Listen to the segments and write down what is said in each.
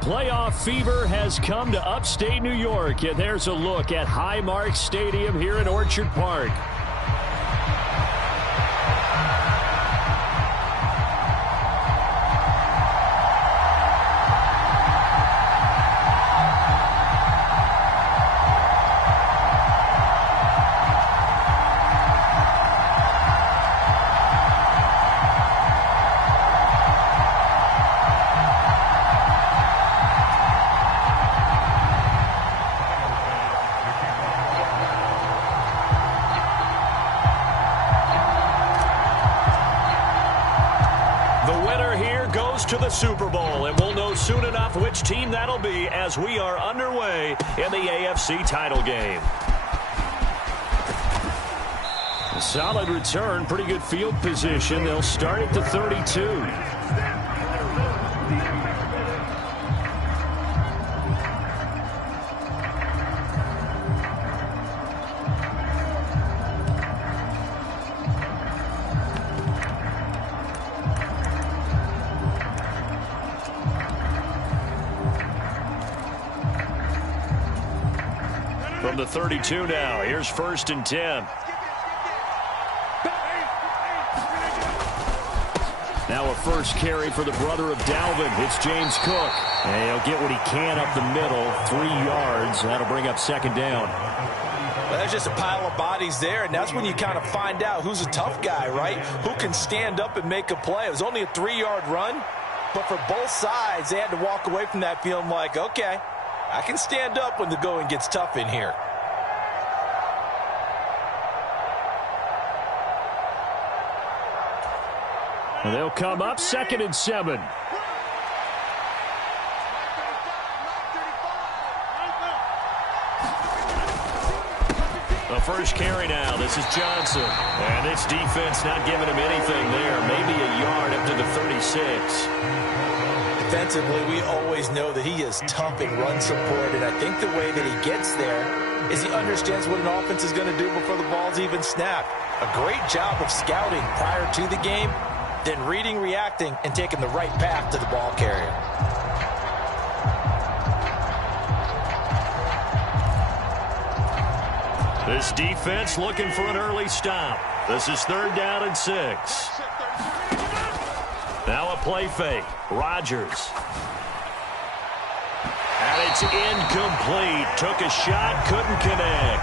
Playoff fever has come to upstate New York, and there's a look at Highmark Stadium here in Orchard Park. To the Super Bowl, and we'll know soon enough which team that'll be as we are underway in the AFC title game. A solid return, pretty good field position. They'll start at the 32. From the 32 now, here's 1st and 10. Now a first carry for the brother of Dalvin. It's James Cook. And he'll get what he can up the middle, 3 yards. That'll bring up 2nd down. Well, there's just a pile of bodies there, and that's when you kind of find out who's a tough guy, right? Who can stand up and make a play. It was only a 3-yard run, but for both sides, they had to walk away from that feeling like, okay, I can stand up when the going gets tough in here. And they'll come up 2nd and 7. The first carry now. This is Johnson. And this defense not giving him anything there. Maybe a yard up to the 36. Defensively, we always know that he is tough in run support, and I think the way that he gets there is he understands what an offense is going to do before the ball's even snapped. A great job of scouting prior to the game, then reading, reacting, and taking the right path to the ball carrier. This defense looking for an early stop. This is 3rd down and 6. Now a play fake. Rodgers. And it's incomplete. Took a shot, couldn't connect.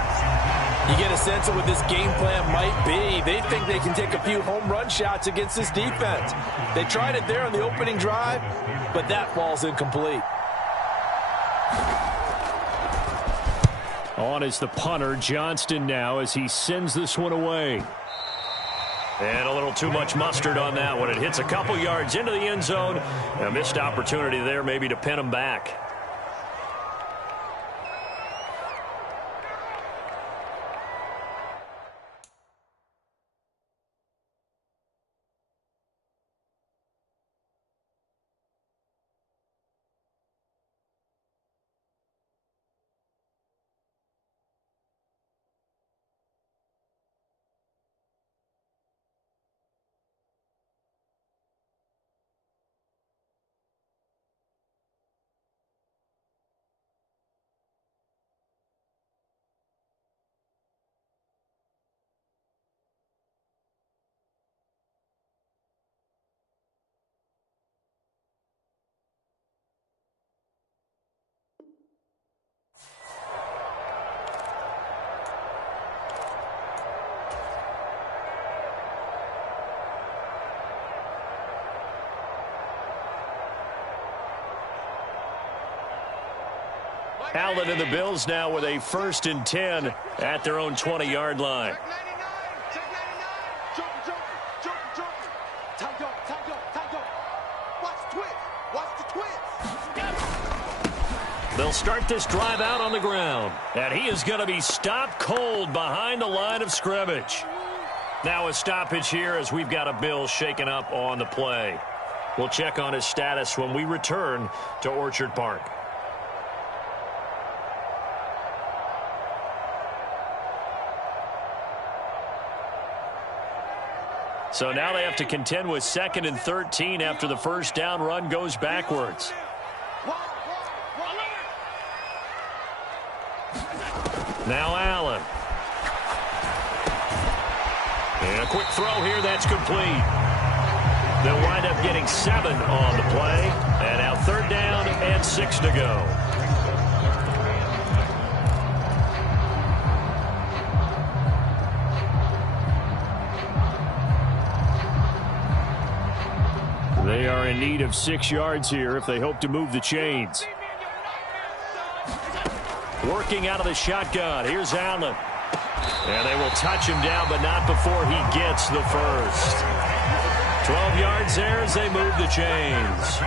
You get a sense of what this game plan might be. They think they can take a few home run shots against this defense. They tried it there on the opening drive, but that ball's incomplete. On is the punter, Johnston now, as he sends this one away. And a little too much mustard on that one. It hits a couple yards into the end zone. A missed opportunity there maybe to pin him back. Allen and the Bills now with a 1st and 10 at their own 20-yard line. They'll start this drive out on the ground. And he is going to be stopped cold behind the line of scrimmage. Now a stoppage here as we've got a Bill shaken up on the play. We'll check on his status when we return to Orchard Park. So now they have to contend with 2nd and 13 after the first down run goes backwards. Now Allen. And a quick throw here, that's complete. They'll wind up getting 7 on the play. And now 3rd down and 6 to go. They are in need of 6 yards here if they hope to move the chains. Working out of the shotgun. Here's Allen. And they will touch him down, but not before he gets the first. 12 yards there as they move the chains.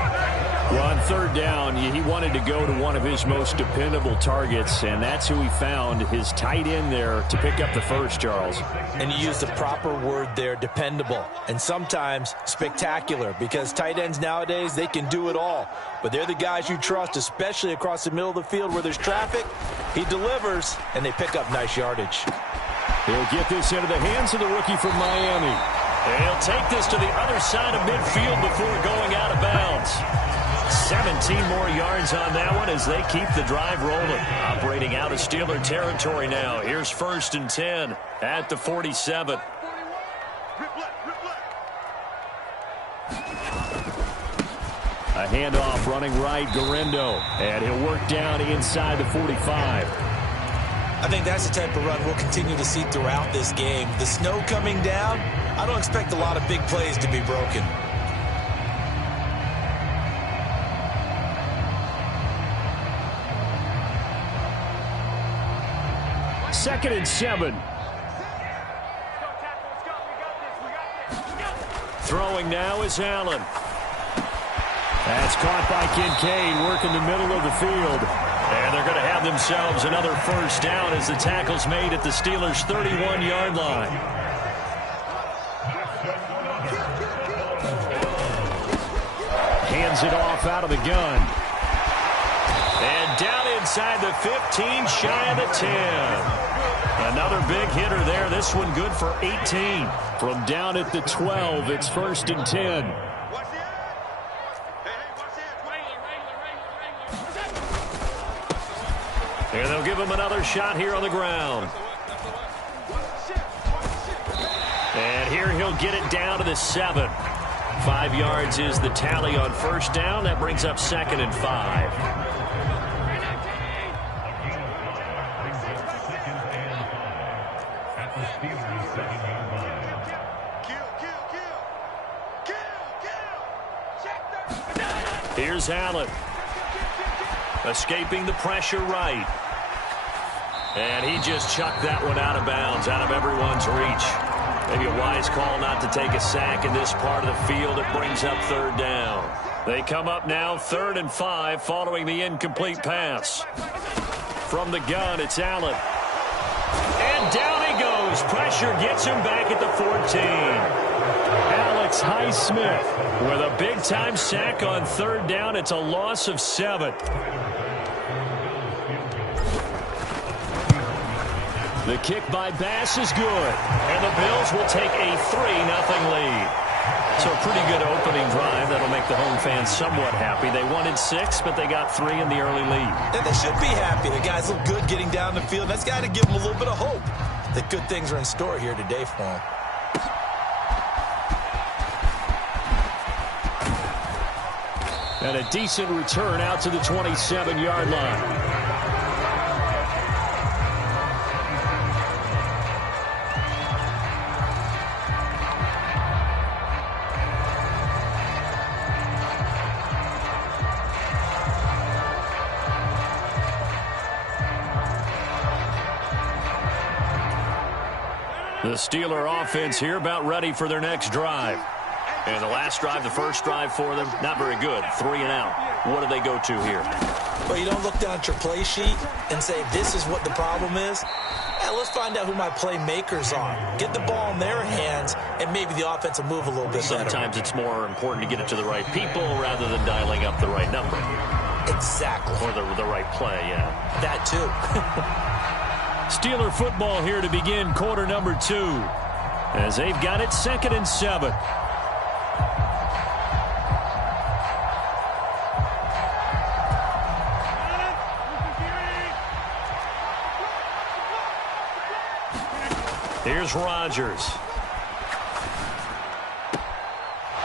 Well, on 3rd down, he wanted to go to one of his most dependable targets, and that's who he found, his tight end there, to pick up the first, Charles. And you used the proper word there, dependable, and sometimes spectacular, because tight ends nowadays, they can do it all. But they're the guys you trust, especially across the middle of the field where there's traffic. He delivers, and they pick up nice yardage. He'll get this into the hands of the rookie from Miami. And he'll take this to the other side of midfield before going out of bounds. 17 more yards on that one as they keep the drive rolling. Operating out of Steeler territory now. Here's 1st and 10 at the 47. A handoff running right, Garendo. And he'll work down inside the 45. I think that's the type of run we'll continue to see throughout this game. The snow coming down, I don't expect a lot of big plays to be broken. Second and 7. Throwing now is Allen. That's caught by Kincaid, working the middle of the field. And they're going to have themselves another 1st down as the tackle's made at the Steelers' 31-yard line. Hands it off out of the gun. And down inside the 15, shy of the 10. Another big hitter there. This one good for 18. From down at the 12, it's 1st and 10. And they'll give him another shot here on the ground. And here he'll get it down to the 7. 5 yards is the tally on 1st down. That brings up 2nd and 5. Here's Allen. Escaping the pressure right. And he just chucked that one out of bounds, out of everyone's reach. Maybe a wise call not to take a sack in this part of the field. It brings up 3rd down. They come up now 3rd and 5 following the incomplete pass. From the gun, it's Allen. And down he goes. Pressure gets him back at the 14. Alex Highsmith with a big-time sack on 3rd down. It's a loss of 7. The kick by Bass is good. And the Bills will take a 3-0 lead. So a pretty good opening drive. That'll make the home fans somewhat happy. They wanted 6, but they got 3 in the early lead. And they should be happy. The guys look good getting down the field. That's got to give them a little bit of hope that good things are in store here today for them. And a decent return out to the 27-yard line. The Steeler offense here about ready for their next drive. And the last drive, the first drive for them, not very good. 3 and out. What do they go to here? Well, you don't look down at your play sheet and say, this is what the problem is. Let's find out who my playmakers are. Get the ball in their hands, and maybe the offense will move a little bit better. Sometimes it's more important to get it to the right people rather than dialing up the right number. Exactly. Or the right play, yeah. That too. Steeler football here to begin quarter number 2. As they've got it 2nd and 7. Here's Rodgers.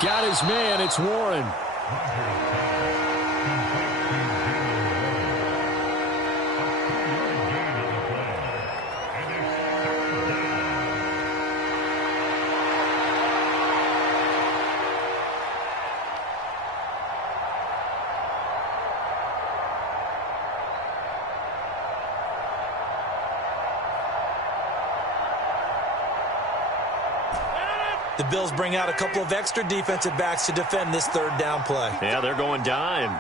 Got his man. It's Warren. The Bills bring out a couple of extra defensive backs to defend this third down play. Yeah, they're going dime.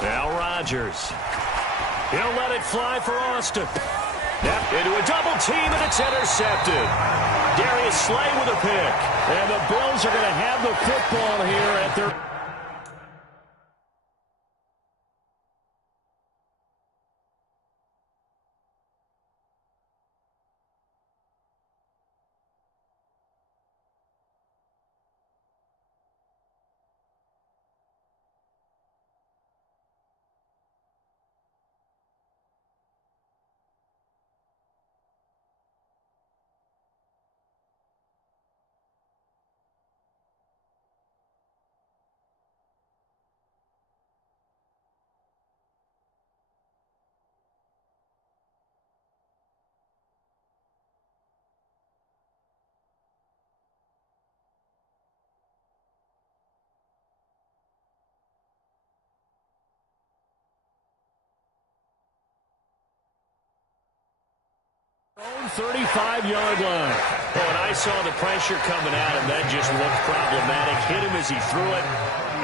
Now Rodgers. He'll let it fly for Austin. Yep, into a double team, and it's intercepted. Darius Slay with a pick. And the Bills are going to have the football here at their... Own 35-yard line. Oh, and I saw the pressure coming at him. That just looked problematic. Hit him as he threw it,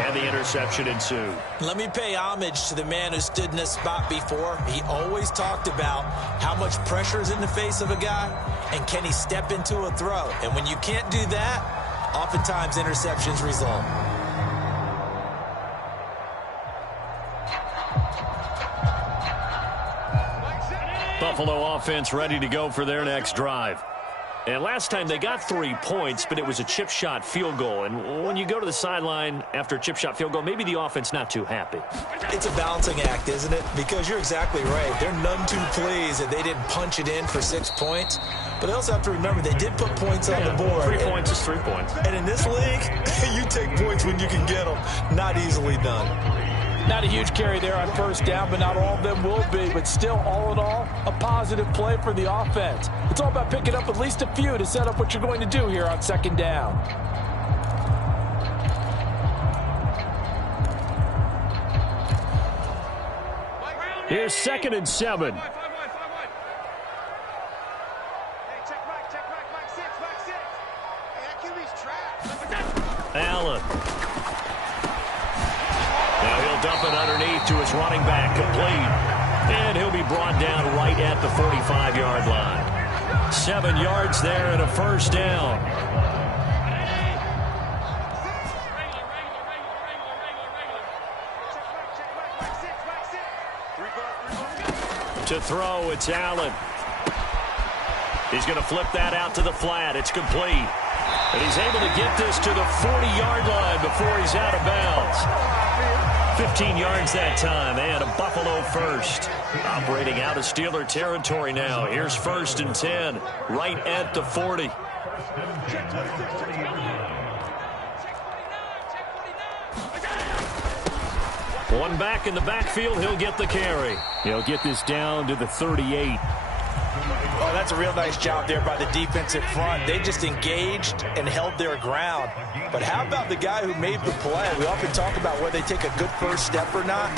and the interception ensued. Let me pay homage to the man who stood in this spot before. He always talked about how much pressure is in the face of a guy, and can he step into a throw. And when you can't do that, oftentimes interceptions result. Buffalo offense ready to go for their next drive. And last time they got 3 points, but it was a chip shot field goal. And when you go to the sideline after a chip shot field goal, maybe the offense not too happy. It's a balancing act, isn't it? Because you're exactly right. They're none too pleased that they didn't punch it in for 6 points. But they also have to remember they did put points on the board. 3 points is 3 points. And in this league, you take points when you can get them. Not easily done. Not a huge carry there on first down, but not all of them will be. But still, all in all, a positive play for the offense. It's all about picking up at least a few to set up what you're going to do here on second down. Here's 2nd and 7. Allen. Now he'll dump it underneath to his running back, complete. And he'll be brought down right at the 45-yard line. 7 yards there and a first down. To throw, it's Allen. He's going to flip that out to the flat. It's complete. And he's able to get this to the 40-yard line before he's out of bounds. 15 yards that time, and a Buffalo first. Operating out of Steeler territory now. Here's 1st and 10, right at the 40. One back in the backfield, he'll get the carry. He'll get this down to the 38. Oh, that's a real nice job there by the defensive front. They just engaged and held their ground. But how about the guy who made the play? We often talk about whether they take a good first step or not.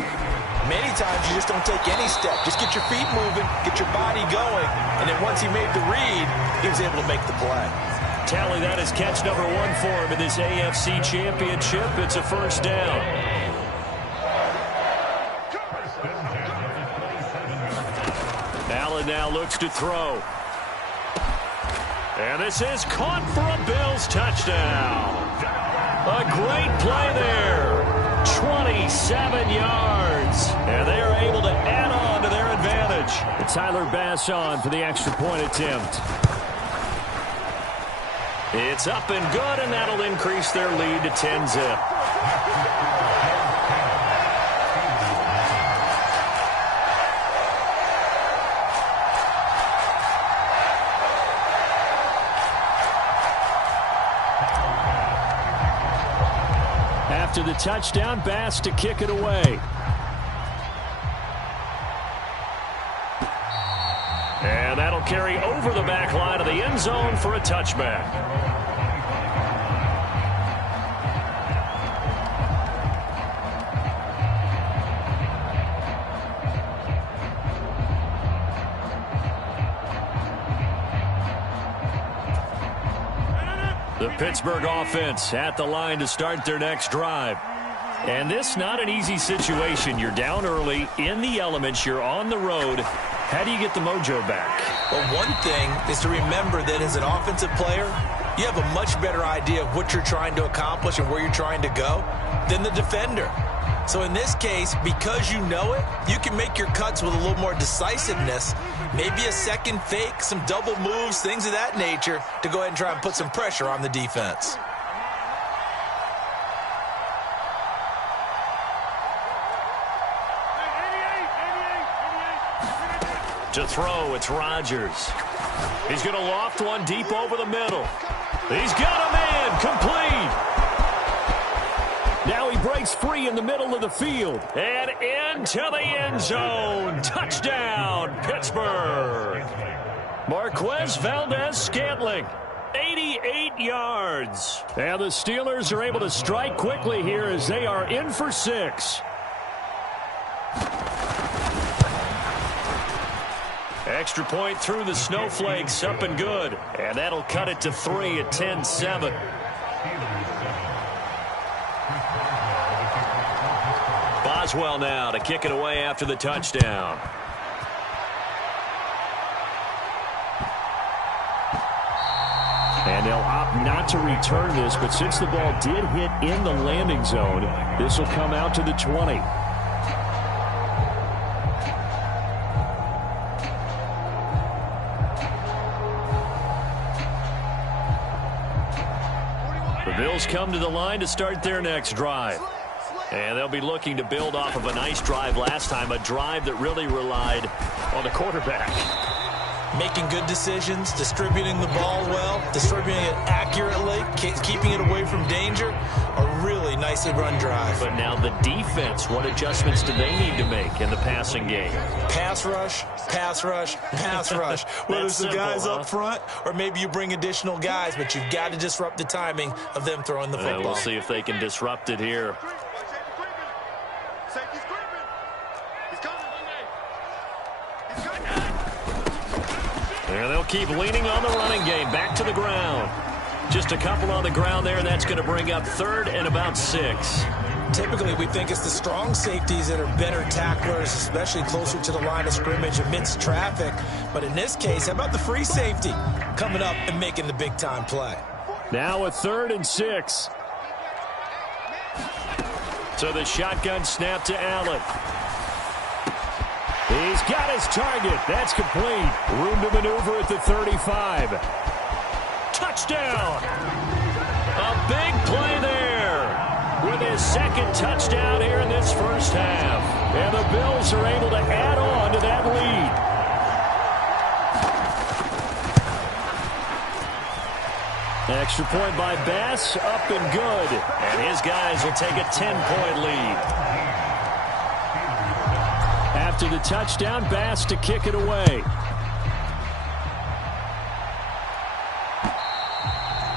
Many times you just don't take any step. Just get your feet moving, get your body going, and then once he made the read, he was able to make the play. Tally, that is catch number 1 for him in this AFC Championship. It's a first down. Allen now looks to throw. And this is caught for a Bills touchdown. A great play there. 27 yards. And they are able to add on to their advantage. And Tyler Bass on for the extra point attempt. It's up and good, and that'll increase their lead to 10-zip. After the touchdown, Bass to kick it away. And that'll carry over the back line of the end zone for a touchback. The Pittsburgh offense at the line to start their next drive. And this not an easy situation. You're down early, in the elements, you're on the road. How do you get the mojo back? Well, one thing is to remember that as an offensive player, you have a much better idea of what you're trying to accomplish and where you're trying to go than the defender. So in this case, because you know it, you can make your cuts with a little more decisiveness, maybe a second fake, some double moves, things of that nature, to go ahead and try and put some pressure on the defense. To throw, it's Rodgers. He's going to loft one deep over the middle. He's got a man, complete. Now he breaks free in the middle of the field. And into the end zone. Touchdown, Pittsburgh. Marquez Valdez-Scantling. 88 yards. And the Steelers are able to strike quickly here as they are in for 6. Extra point through the snowflakes, up and good. And that'll cut it to 3 at 10-7. Boswell now to kick it away after the touchdown. And they'll opt not to return this, but since the ball did hit in the landing zone, this will come out to the 20. The Bills come to the line to start their next drive. And they'll be looking to build off of a nice drive last time, a drive that really relied on the quarterback. Making good decisions, distributing the ball well, distributing it accurately, keeping it away from danger. A really nicely run drive. But now the defense, what adjustments do they need to make in the passing game? Pass rush, pass rush, pass rush. Whether it's the guys up front or maybe you bring additional guys, but you've got to disrupt the timing of them throwing the football. We'll see if they can disrupt it here. And they'll keep leaning on the running game. Back to the ground. Just a couple on the ground there, and that's going to bring up 3rd and about 6. Typically, we think it's the strong safeties that are better tacklers, especially closer to the line of scrimmage amidst traffic. But in this case, how about the free safety coming up and making the big-time play? Now a 3rd and 6. So the shotgun snap to Allen. He's got his target. That's complete. Room to maneuver at the 35. Touchdown. A big play there with his 2nd touchdown here in this first half. And the Bills are able to add on to that lead. Extra point by Bass, up and good. And his guys will take a 10-point lead. After the touchdown, Bass to kick it away.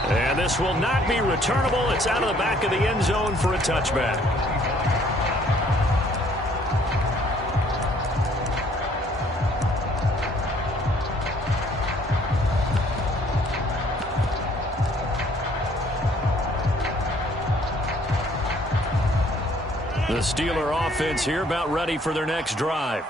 And this will not be returnable. It's out of the back of the end zone for a touchback. The Steeler offense here about ready for their next drive.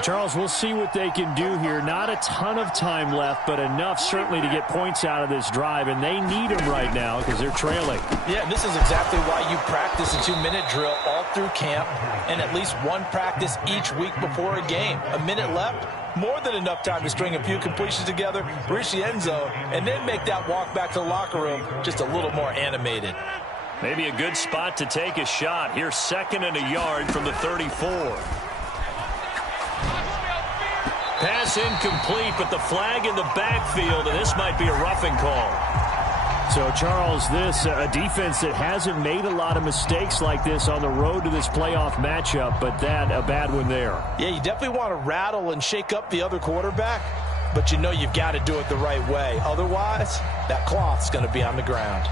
Charles, we'll see what they can do here. Not a ton of time left, but enough certainly to get points out of this drive, and they need them right now because they're trailing. Yeah, this is exactly why you practice a 2-minute drill all through camp and at least one practice each week before a game. A minute left, more than enough time to string a few completions together, reach the end zone, and then make that walk back to the locker room just a little more animated. Maybe a good spot to take a shot. Here's 2nd and a yard from the 34. Pass incomplete, but the flag in the backfield, and this might be a roughing call. So, Charles, this a defense that hasn't made a lot of mistakes like this on the road to this playoff matchup, but that a bad one there. Yeah, you definitely want to rattle and shake up the other quarterback, but you know you've got to do it the right way. Otherwise, that cloth's going to be on the ground.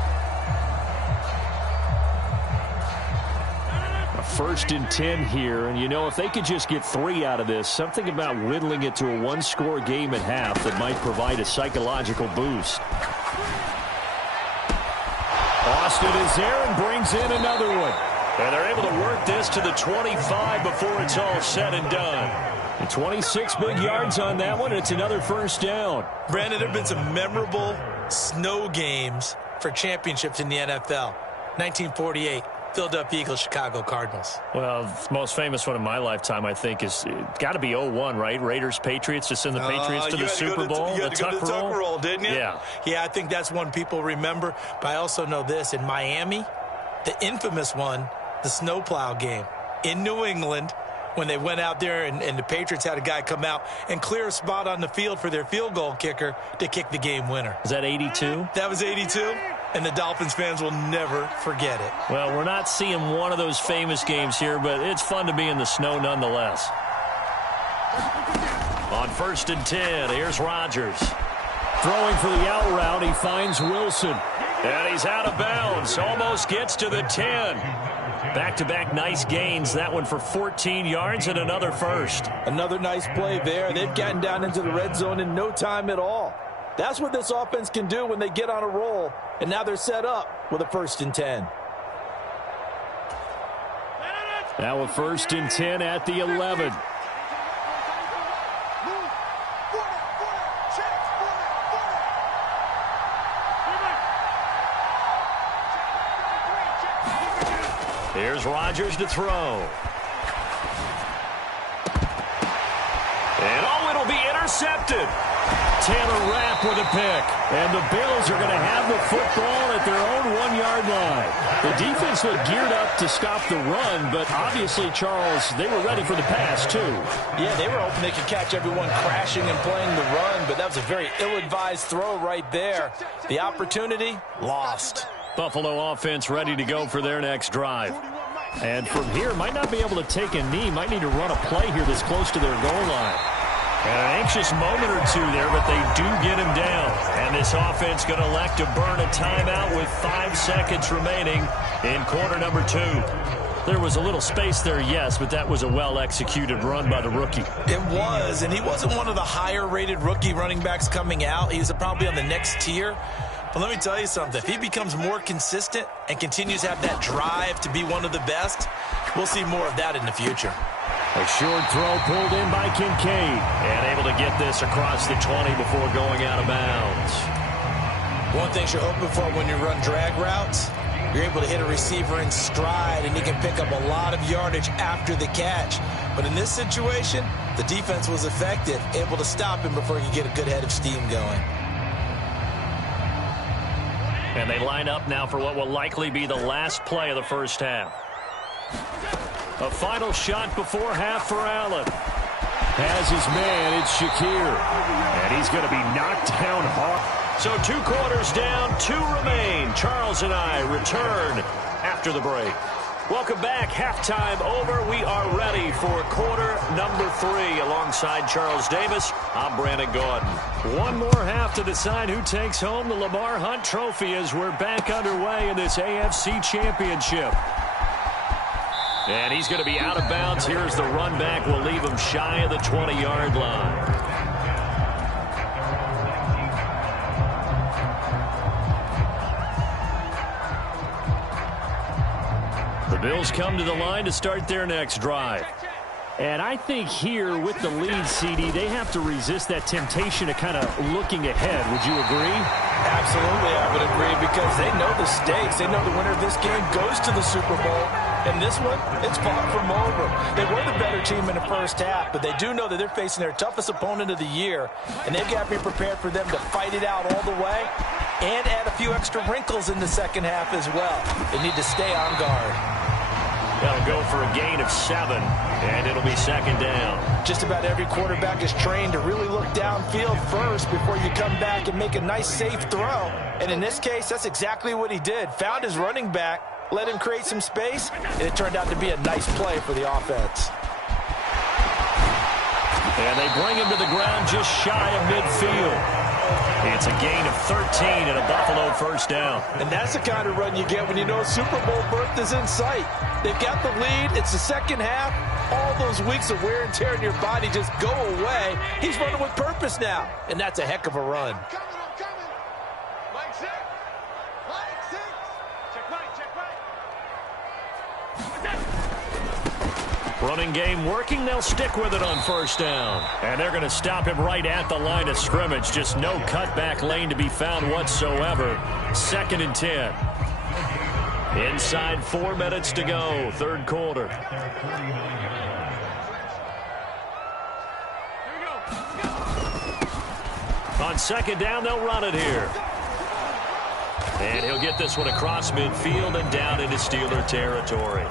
1st and 10 here, and you know, if they could just get 3 out of this, something about whittling it to a 1-score game at half that might provide a psychological boost. Austin is there and brings in another one. And they're able to work this to the 25 before it's all said and done. And 26 big yards on that one. It's another 1st down. Brandon, there have been some memorable snow games for championships in the NFL. 1948. Philadelphia Eagles, Chicago Cardinals. Well, the most famous one in my lifetime, I think, is got to be 0-1, right? Raiders, Patriots, to send the Patriots to the Super Bowl. You had to go to the Tuck roll, didn't you? Yeah. Yeah, I think that's one people remember. But I also know this. In Miami, the infamous one, the snowplow game in New England, when they went out there and the Patriots had a guy come out and clear a spot on the field for their field goal kicker to kick the game winner. Is that 82? That was 82. And the Dolphins fans will never forget it. Well, we're not seeing one of those famous games here, but it's fun to be in the snow nonetheless. On 1st and 10, here's Rodgers. Throwing for the out route, he finds Wilson. And he's out of bounds, almost gets to the 10. Back-to-back nice gains, that one for 14 yards and another 1st. Another nice play there. They've gotten down into the red zone in no time at all. That's what this offense can do when they get on a roll. And now they're set up with a 1st and 10. Now a 1st and 10 at the 11. Here's Rodgers to throw. And it'll be intercepted. Taylor Rapp with a pick. And the Bills are going to have the football at their own 1-yard line. The defense looked geared up to stop the run, but obviously, Charles, they were ready for the pass, too. Yeah, they were hoping they could catch everyone crashing and playing the run, but that was a very ill-advised throw right there. The opportunity, lost. Buffalo offense ready to go for their next drive. And from here, might not be able to take a knee, might need to run a play here that's close to their goal line. And an anxious moment or two there, but they do get him down. And this offense going to elect to burn a timeout with 5 seconds remaining in quarter number 2. There was a little space there, yes, but that was a well-executed run by the rookie. It was, and he wasn't one of the higher-rated rookie running backs coming out. He's probably on the next tier. But let me tell you something. If he becomes more consistent and continues to have that drive to be one of the best, we'll see more of that in the future. A short throw pulled in by Kincaid. And able to get this across the 20 before going out of bounds. One thing you're hoping for when you run drag routes, you're able to hit a receiver in stride, and he can pick up a lot of yardage after the catch. But in this situation, the defense was effective, able to stop him before he could get a good head of steam going. And they line up now for what will likely be the last play of the first half. A final shot before half for Allen. Has his man, it's Shakir. And he's going to be knocked down hard. So 2 quarters down, 2 remain. Charles and I return after the break. Welcome back. Halftime over. We are ready for quarter number 3. Alongside Charles Davis, I'm Brandon Gordon. One more half to decide who takes home the Lamar Hunt Trophy as we're back underway in this AFC Championship. And he's going to be out of bounds. Here's the run back. We'll leave him shy of the 20-yard line. The Bills come to the line to start their next drive. And I think here with the lead, CD, they have to resist that temptation of kind of looking ahead. Would you agree? Absolutely, I would agree, because they know the stakes. They know the winner of this game goes to the Super Bowl. And this one, it's fought from over. They were the better team in the first half, but they do know that they're facing their toughest opponent of the year, and they've got to be prepared for them to fight it out all the way and add a few extra wrinkles in the second half as well. They need to stay on guard. That'll go for a gain of 7, and it'll be second down. Just about every quarterback is trained to really look downfield first before you come back and make a nice, safe throw. And in this case, that's exactly what he did. Found his running back, let him create some space, and it turned out to be a nice play for the offense. And they bring him to the ground just shy of midfield. It's a gain of 13 and a Buffalo first down. And that's the kind of run you get when you know Super Bowl berth is in sight. They've got the lead. It's the second half. All those weeks of wear and tear in your body just go away. He's running with purpose now, and that's a heck of a run. Running game working. They'll stick with it on first down. And they're going to stop him right at the line of scrimmage. Just no cutback lane to be found whatsoever. 2nd and 10. Inside 4 minutes to go. Third quarter. On second down, they'll run it here. And he'll get this one across midfield and down into Steeler territory.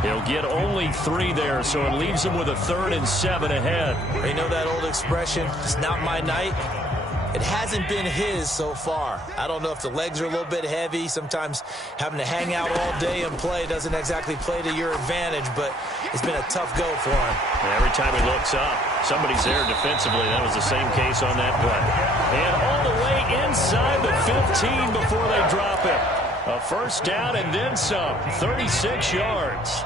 He'll get only 3 there, so it leaves him with a 3rd and 7 ahead. You know that old expression, it's not my night? It hasn't been his so far. I don't know if the legs are a little bit heavy. Sometimes having to hang out all day and play doesn't exactly play to your advantage, but it's been a tough go for him. And every time he looks up, somebody's there defensively. That was the same case on that play. And all the way inside the 15 before they drop it. A first down and then some. 36 yards.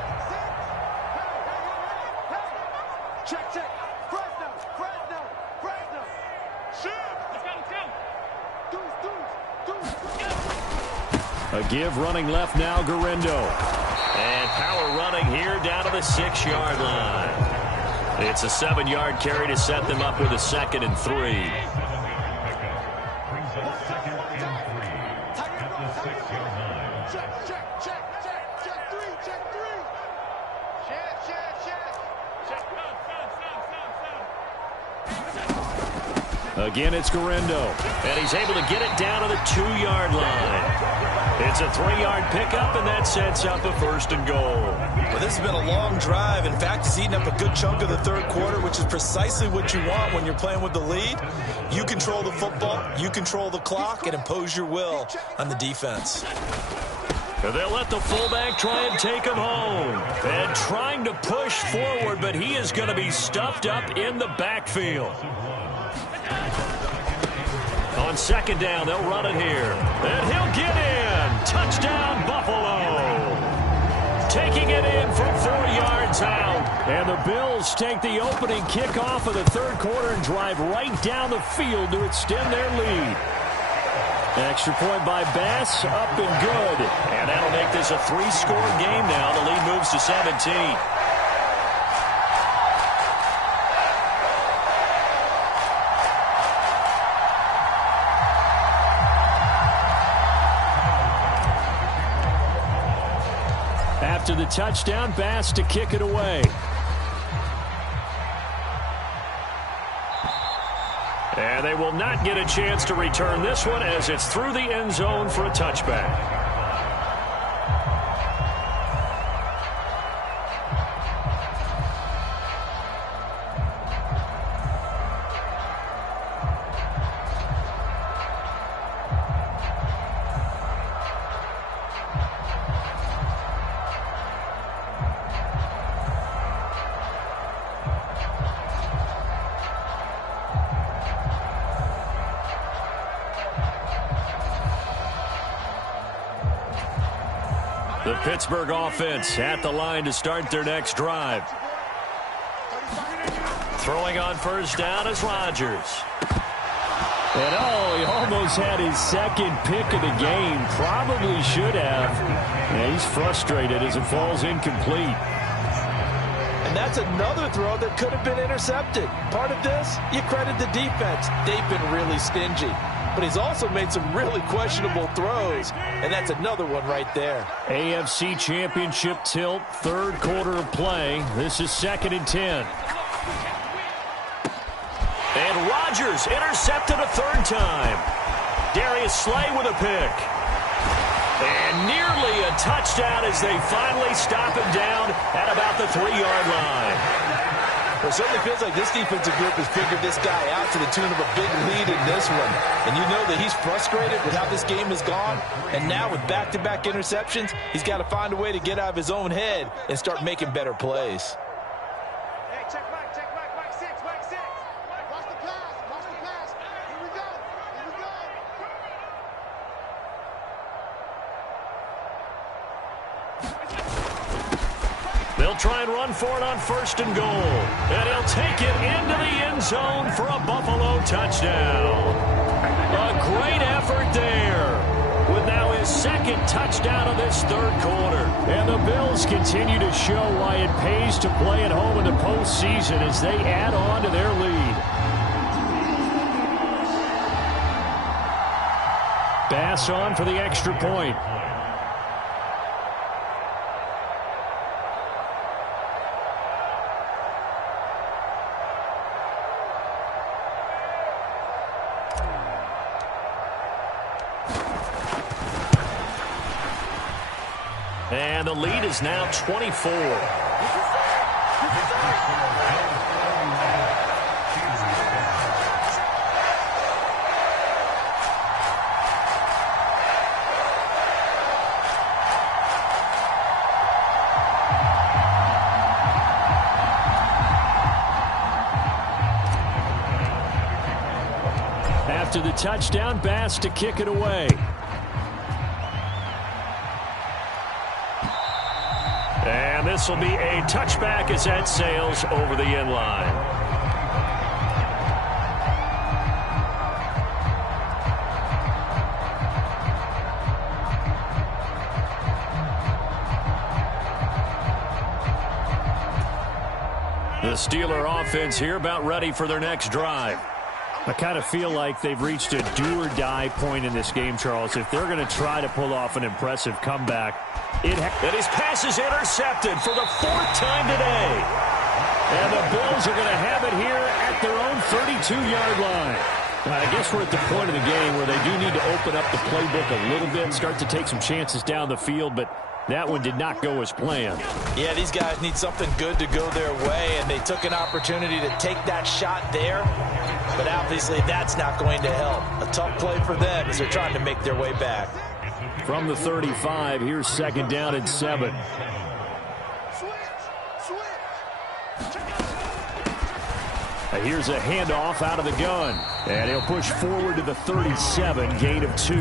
A give running left now, Garendo. And power running here down to the 6-yard line. It's a 7-yard carry to set them up with a 2nd and 3. Again, it's Garendo. And he's able to get it down to the 2-yard line. It's a 3-yard pickup, and that sets up a 1st and goal. Well, this has been a long drive. In fact, it's eaten up a good chunk of the third quarter, which is precisely what you want when you're playing with the lead. You control the football, you control the clock, and impose your will on the defense. They'll let the fullback try and take him home. And trying to push forward, but he is going to be stuffed up in the backfield. On second down, they'll run it here. And he'll get in. Touchdown, Buffalo. Taking it in from 4 yards out. And the Bills take the opening kickoff of the third quarter and drive right down the field to extend their lead. Extra point by Bass, up and good. And that'll make this a 3-score game now. The lead moves to 17. After the touchdown, Bass to kick it away. And they will not get a chance to return this one as it's through the end zone for a touchback. The Pittsburgh offense at the line to start their next drive. Throwing on first down is Rodgers. And he almost had his second pick of the game. Probably should have. And he's frustrated as it falls incomplete. And that's another throw that could have been intercepted. Part of this, you credit the defense. They've been really stingy. But he's also made some really questionable throws, and that's another one right there. AFC Championship tilt, third quarter of play. This is 2nd and 10. And Rodgers intercepted a third time. Darius Slay with a pick. And nearly a touchdown as they finally stop him down at about the 3-yard line. Well, it certainly feels like this defensive group has figured this guy out to the tune of a big lead in this one. And you know that he's frustrated with how this game has gone. And now with back-to-back interceptions, he's got to find a way to get out of his own head and start making better plays. Hey, check back, six. Watch the pass. Here we go. They'll try and run for it on 1st and goal. And he'll take it into the end zone for a Buffalo touchdown. A great effort there, with now his 2nd touchdown of this third quarter. And the Bills continue to show why it pays to play at home in the postseason as they add on to their lead. Bass on for the extra point. And the lead is now 24. After the touchdown, Bass to kick it away. And this will be a touchback as that sails over the end line. The Steeler offense here about ready for their next drive. I kind of feel like they've reached a do-or-die point in this game, Charles. If they're going to try to pull off an impressive comeback, and his pass is intercepted for the 4th time today. And the Bills are going to have it here at their own 32-yard line. I guess we're at the point of the game where they do need to open up the playbook a little bit, start to take some chances down the field, but that one did not go as planned. Yeah, these guys need something good to go their way, and they took an opportunity to take that shot there. But obviously that's not going to help. A tough play for them as they're trying to make their way back. From the 35, here's 2nd down and 7. Here's a handoff out of the gun. And he'll push forward to the 37, gain of 2.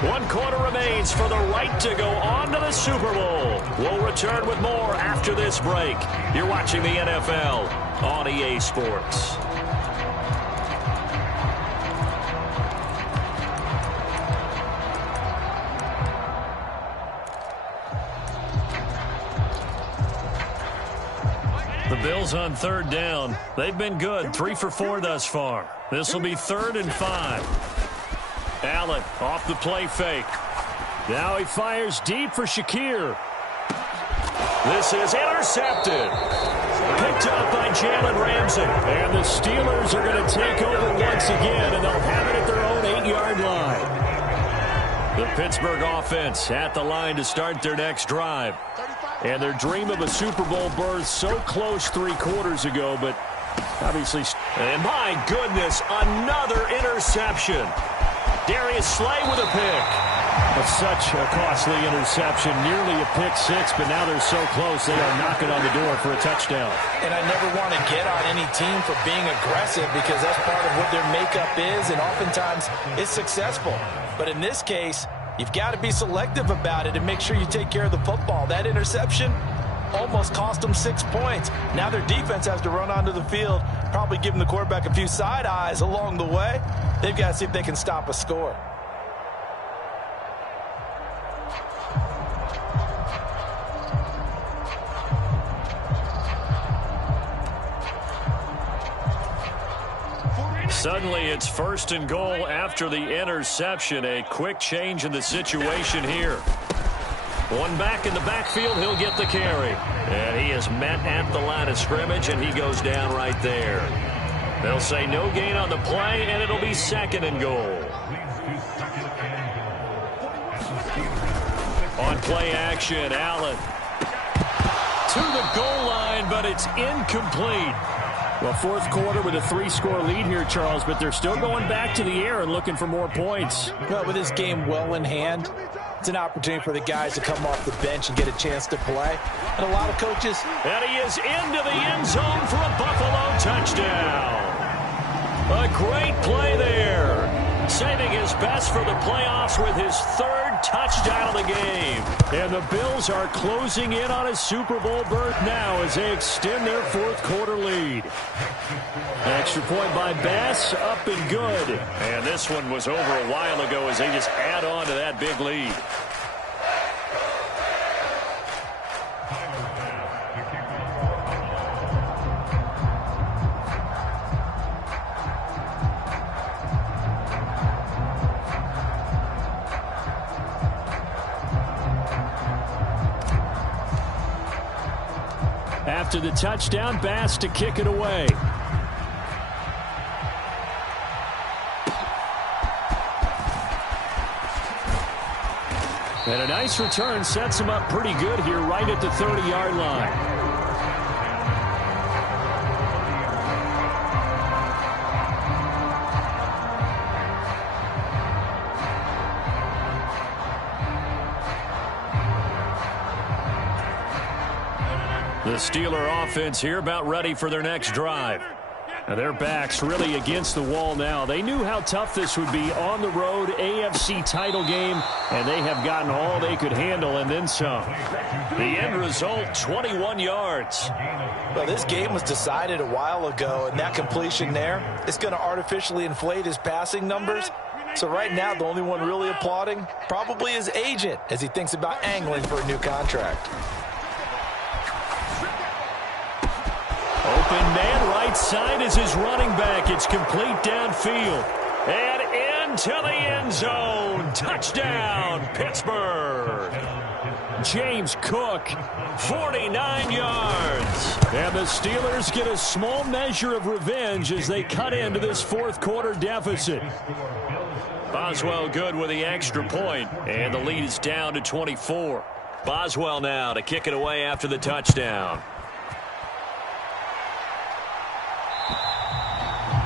1 quarter remains for the right to go on to the Super Bowl. We'll return with more after this break. You're watching the NFL on EA Sports. The Bills on 3rd down. They've been good, 3 for 4 thus far. This will be 3rd and 5. Allen off the play fake. Now he fires deep for Shakir. This is intercepted. Picked up by Jalen Ramsey. And the Steelers are going to take over once again, and they'll have it at their own 8-yard line. The Pittsburgh offense at the line to start their next drive. And their dream of a Super Bowl berth so close 3 quarters ago, but obviously... And my goodness, another interception. Darius Slay with a pick. That's such a costly interception. Nearly a pick 6, but now they're so close they are knocking on the door for a touchdown. And I never want to get on any team for being aggressive because that's part of what their makeup is, and oftentimes it's successful. But in this case, you've got to be selective about it and make sure you take care of the football. That interception, almost cost them 6 points. Now their defense has to run onto the field, probably giving the quarterback a few side eyes along the way. They've got to see if they can stop a score. Suddenly, it's 1st and goal after the interception. A quick change in the situation here. One back in the backfield, he'll get the carry. And he is met at the line of scrimmage, and he goes down right there. They'll say no gain on the play, and it'll be 2nd and goal. On play action, Allen to the goal line, but it's incomplete. Well, 4th quarter with a 3-score lead here, Charles, but they're still going back to the air and looking for more points. Well, with this game well in hand, it's an opportunity for the guys to come off the bench and get a chance to play. And a lot of coaches... And he is into the end zone for a Buffalo touchdown. A great play there. Saving his best for the playoffs with his 3rd touchdown of the game. And the Bills are closing in on a Super Bowl berth now as they extend their 4th quarter lead. Extra point by Bass, up and good. And this one was over a while ago as they just add on to that big lead. After the touchdown, Bass to kick it away. And a nice return sets him up pretty good here right at the 30-yard line. The Steeler offense here about ready for their next drive. Now their back's really against the wall now. They knew how tough this would be on the road, AFC title game, and they have gotten all they could handle and then some. The end result, 21 yards. Well, this game was decided a while ago, and that completion there is going to artificially inflate his passing numbers. So right now, the only one really applauding probably his agent as he thinks about angling for a new contract. Open man, right side is his running back. It's complete downfield. And into the end zone. Touchdown, Pittsburgh. James Cook, 49 yards. And the Steelers get a small measure of revenge as they cut into this 4th quarter deficit. Boswell good with the extra point, and the lead is down to 24. Boswell now to kick it away after the touchdown.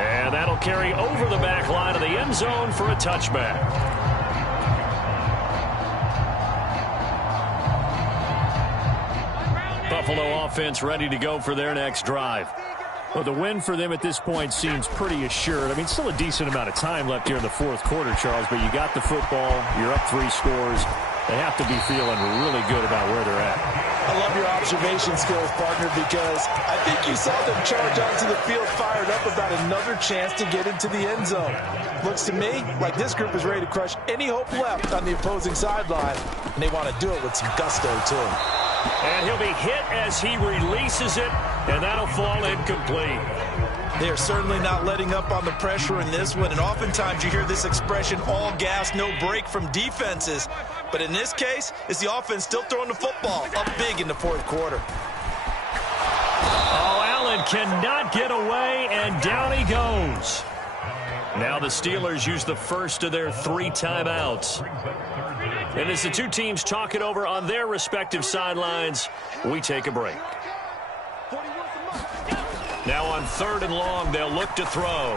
And that'll carry over the back line of the end zone for a touchback. Buffalo offense ready to go for their next drive. Well, the win for them at this point seems pretty assured. I mean, still a decent amount of time left here in the 4th quarter, Charles, but you got the football, you're up 3 scores. They have to be feeling really good about where they're at. I love your observation skills, partner, because I think you saw them charge onto the field fired up about another chance to get into the end zone. Looks to me like this group is ready to crush any hope left on the opposing sideline, and they want to do it with some gusto, too. And he'll be hit as he releases it, and that'll fall incomplete. They are certainly not letting up on the pressure in this one, and oftentimes you hear this expression, all gas, no break from defenses. But in this case, it's the offense still throwing the football up big in the 4th quarter. Oh, Allen cannot get away, and down he goes. Now the Steelers use the first of their 3 timeouts. And as the two teams talk it over on their respective sidelines, we take a break. Now on 3rd and long, they'll look to throw.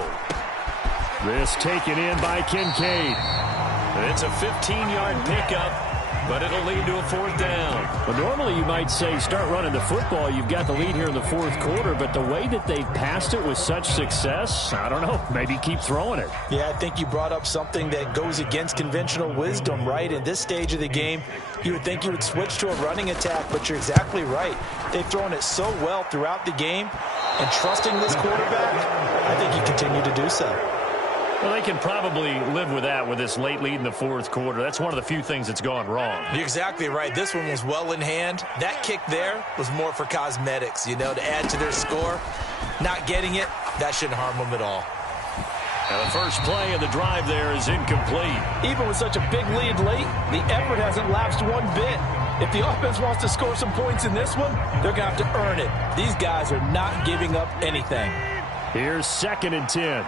This taken in by Kincaid. It's a 15-yard pickup, but it'll lead to a 4th down. Well, normally you might say start running the football. You've got the lead here in the 4th quarter, but the way that they've passed it with such success, I don't know, maybe keep throwing it. Yeah, I think you brought up something that goes against conventional wisdom, right? In this stage of the game, you would think you would switch to a running attack, but you're exactly right. They've thrown it so well throughout the game, and trusting this quarterback, I think you continue to do so. Well, they can probably live with that with this late lead in the 4th quarter. That's one of the few things that's gone wrong. You're exactly right. This one was well in hand. That kick there was more for cosmetics, you know, to add to their score. Not getting it, that shouldn't harm them at all. And the first play of the drive there is incomplete. Even with such a big lead late, the effort hasn't lapsed one bit. If the offense wants to score some points in this one, they're going to have to earn it. These guys are not giving up anything. Here's 2nd and 10.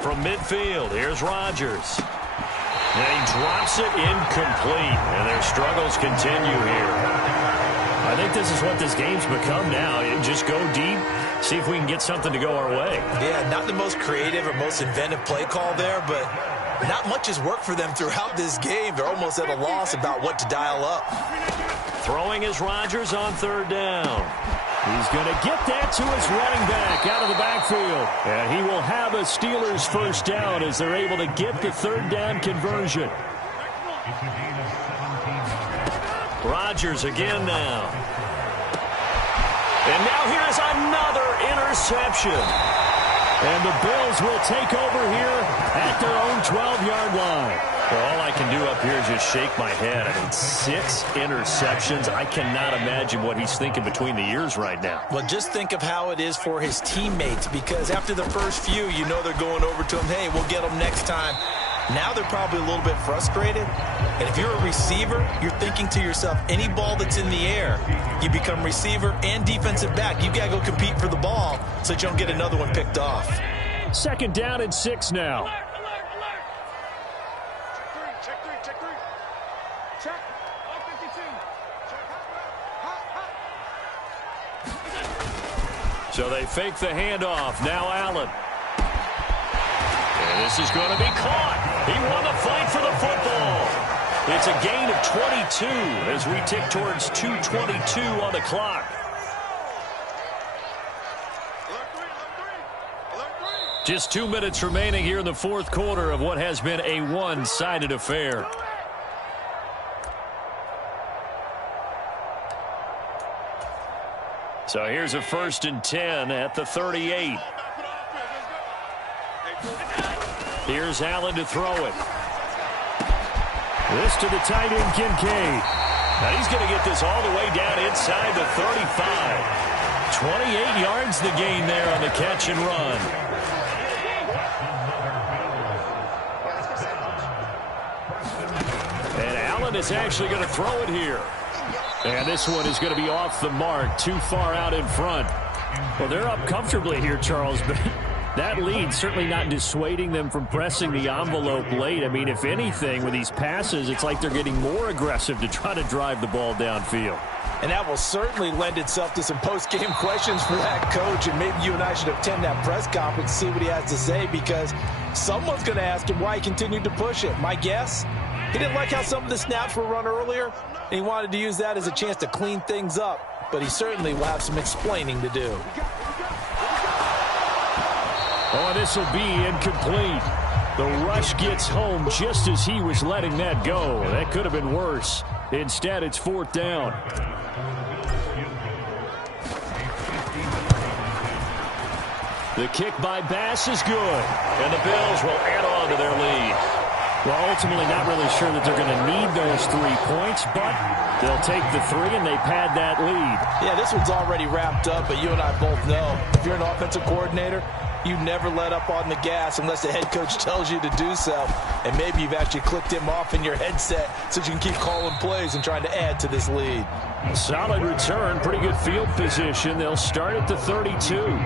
From midfield, here's Rodgers. And he drops it incomplete, and their struggles continue here. I think this is what this game's become now. Just go deep, see if we can get something to go our way. Yeah, not the most creative or most inventive play call there, but not much has worked for them throughout this game. They're almost at a loss about what to dial up. Throwing is Rodgers on 3rd down. He's going to get that to his running back out of the backfield. And he will have a Steelers 1st down as they're able to get the 3rd down conversion. Rodgers again now. And now here's another interception. And the Bills will take over here at their own 12-yard line. Well, all I can do up here is just shake my head. I mean, 6 interceptions. I cannot imagine what he's thinking between the ears right now. Well, just think of how it is for his teammates, because after the first few, you know they're going over to him, hey, we'll get them next time. Now they're probably a little bit frustrated. And if you're a receiver, you're thinking to yourself, any ball that's in the air, you become receiver and defensive back. You got to go compete for the ball so that you don't get another one picked off. 2nd down and 6 now. So they fake the handoff. Now Allen. And this is going to be caught. He won the fight for the football. It's a gain of 22 as we tick towards 2:22 on the clock. Just 2 minutes remaining here in the 4th quarter of what has been a one-sided affair. So here's a 1st and 10 at the 38. Here's Allen to throw it. This to the tight end, Kincaid. Now he's going to get this all the way down inside the 35. 28 yards the gain there on the catch and run. And Allen is actually going to throw it here. And this one is going to be off the mark, too far out in front. Well, they're up comfortably here, Charles, but that lead certainly not dissuading them from pressing the envelope late. I mean, if anything, with these passes, it's like they're getting more aggressive to try to drive the ball downfield. And that will certainly lend itself to some post-game questions for that coach, and maybe you and I should attend that press conference, see what he has to say, because someone's going to ask him why he continued to push it. My guess, he didn't like how some of the snaps were run earlier, and he wanted to use that as a chance to clean things up, but he certainly will have some explaining to do. Oh, this will be incomplete. The rush gets home just as he was letting that go. That could have been worse. Instead, it's 4th down. The kick by Bass is good. And the Bills will add on to their lead. Well, ultimately not really sure that they're going to need those 3 points, but they'll take the 3 and they pad that lead. Yeah, this one's already wrapped up, but you and I both know if you're an offensive coordinator, you never let up on the gas unless the head coach tells you to do so. And maybe you've actually clicked him off in your headset so you can keep calling plays and trying to add to this lead. Solid return, pretty good field position. They'll start at the 32.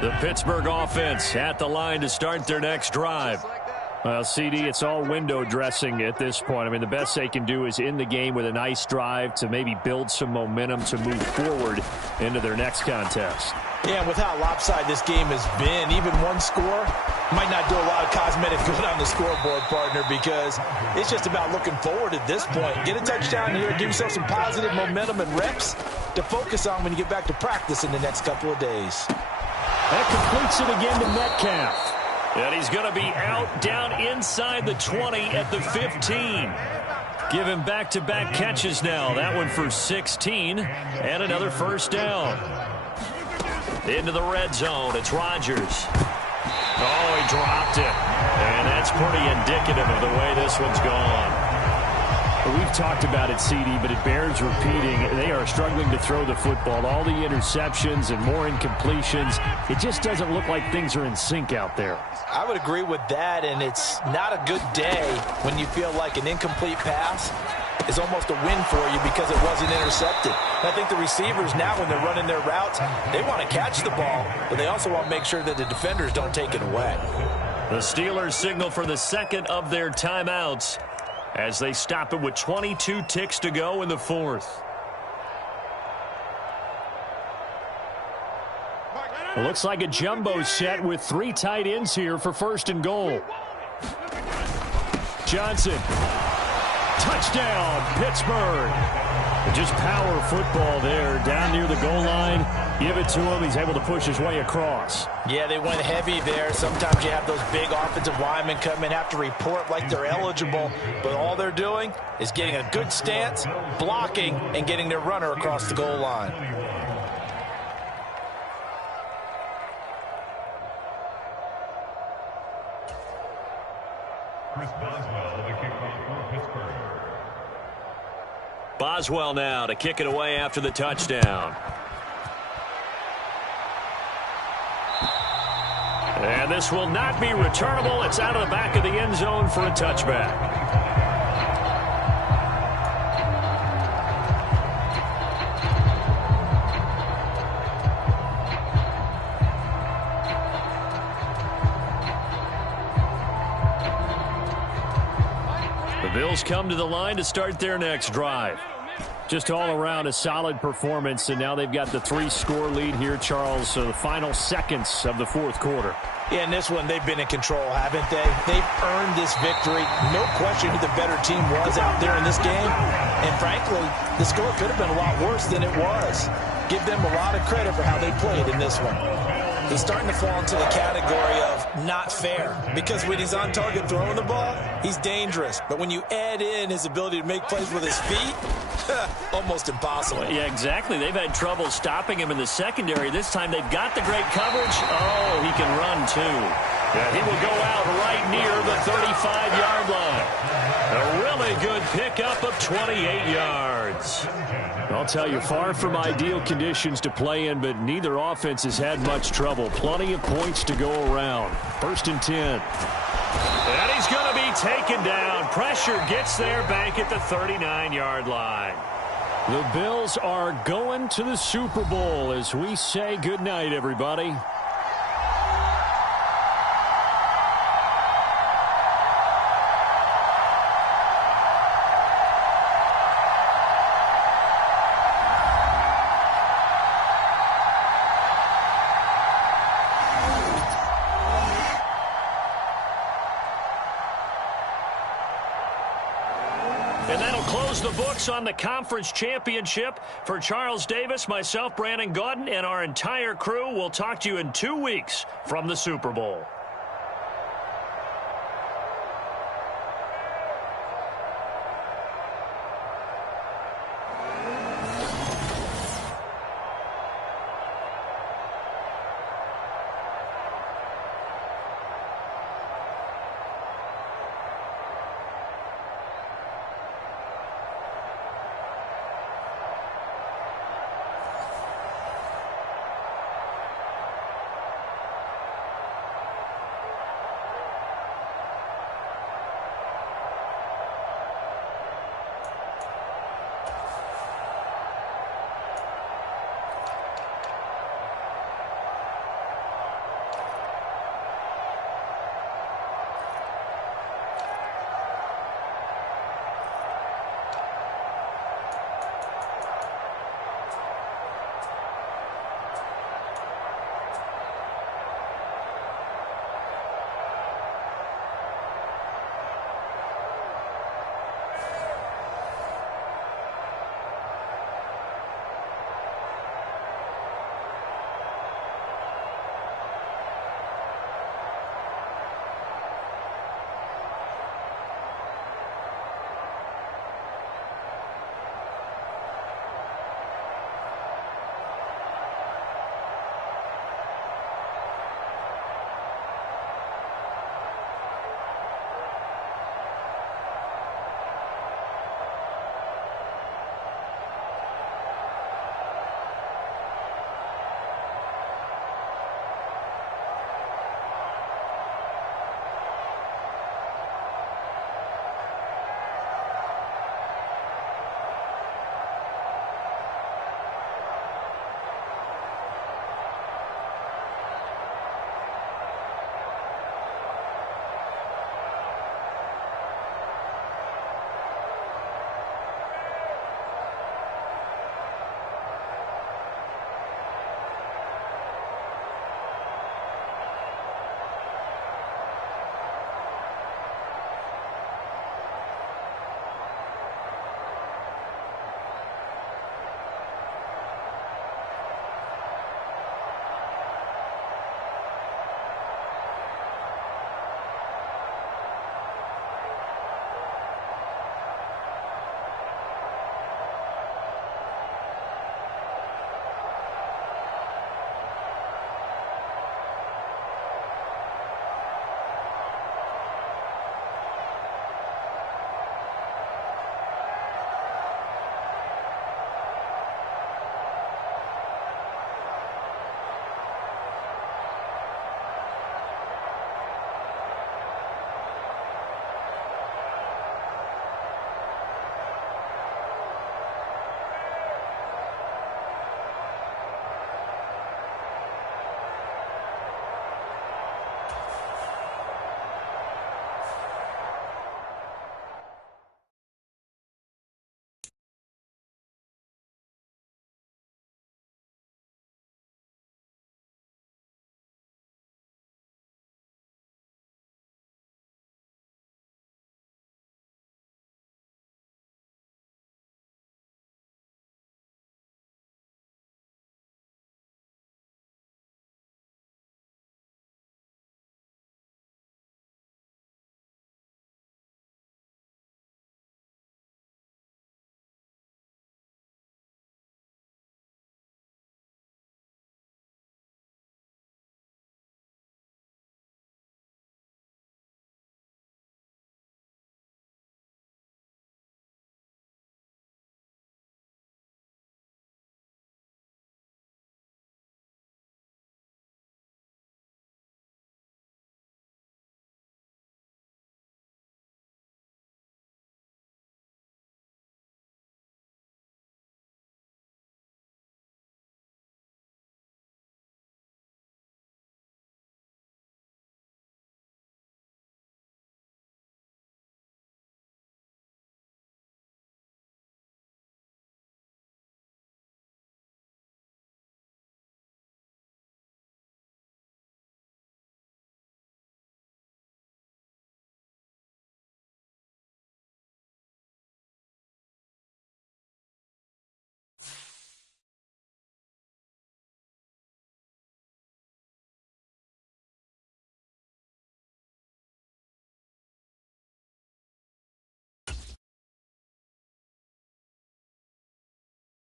The Pittsburgh offense at the line to start their next drive. Well, CD, it's all window dressing at this point. I mean, the best they can do is in the game with a nice drive to maybe build some momentum to move forward into their next contest. Yeah, and with how lopsided this game has been, even one score might not do a lot of cosmetic good on the scoreboard, partner, because it's just about looking forward at this point. Get a touchdown here, give yourself some positive momentum and reps to focus on when you get back to practice in the next couple of days. That completes it again to Metcalf. And he's going to be out down inside the 20 at the 15. Give him back-to-back catches now. That one for 16 and another first down. Into the red zone. It's Rodgers. Oh, he dropped it. And that's pretty indicative of the way this one's gone. We've talked about it, CD, but it bears repeating. They are struggling to throw the football. All the interceptions and more incompletions. It just doesn't look like things are in sync out there. I would agree with that, and it's not a good day when you feel like an incomplete pass is almost a win for you because it wasn't intercepted. And I think the receivers now, when they're running their routes, they want to catch the ball, but they also want to make sure that the defenders don't take it away. The Steelers signal for the second of their timeouts as they stop it with 22 ticks to go in the fourth. It looks like a jumbo set with 3 tight ends here for first and goal. Johnson. Touchdown, Pittsburgh. Just power football there down near the goal line. Give it to him. He's able to push his way across. Yeah, they went heavy there. Sometimes you have those big offensive linemen come in, have to report like they're eligible, but all they're doing is getting a good stance, blocking, and getting their runner across the goal line. Boswell now to kick it away after the touchdown. And this will not be returnable. It's out of the back of the end zone for a touchback. The Bills come to the line to start their next drive. Just all around a solid performance, and now they've got the 3-score lead here, Charles, so the final seconds of the fourth quarter. Yeah, in this one, they've been in control, haven't they? They've earned this victory. No question who the better team was out there in this game. And frankly, the score could have been a lot worse than it was. Give them a lot of credit for how they played in this one. He's starting to fall into the category of not fair, because when he's on target throwing the ball, he's dangerous. But when you add in his ability to make plays with his feet, almost impossible. Yeah, exactly. They've had trouble stopping him in the secondary. This time they've got the great coverage. Oh, he can run too. Yeah, he will go out right near the 35-yard line. A really good pickup of 28 yards. I'll tell you, far from ideal conditions to play in, but neither offense has had much trouble. Plenty of points to go around. First and 10. And he's going to be taken down. Pressure gets there back at the 39-yard line. The Bills are going to the Super Bowl as we say goodnight, everybody. And that'll close the books on the conference championship. For Charles Davis, myself, Brandon Gaudin, and our entire crew, we'll talk to you in 2 weeks from the Super Bowl.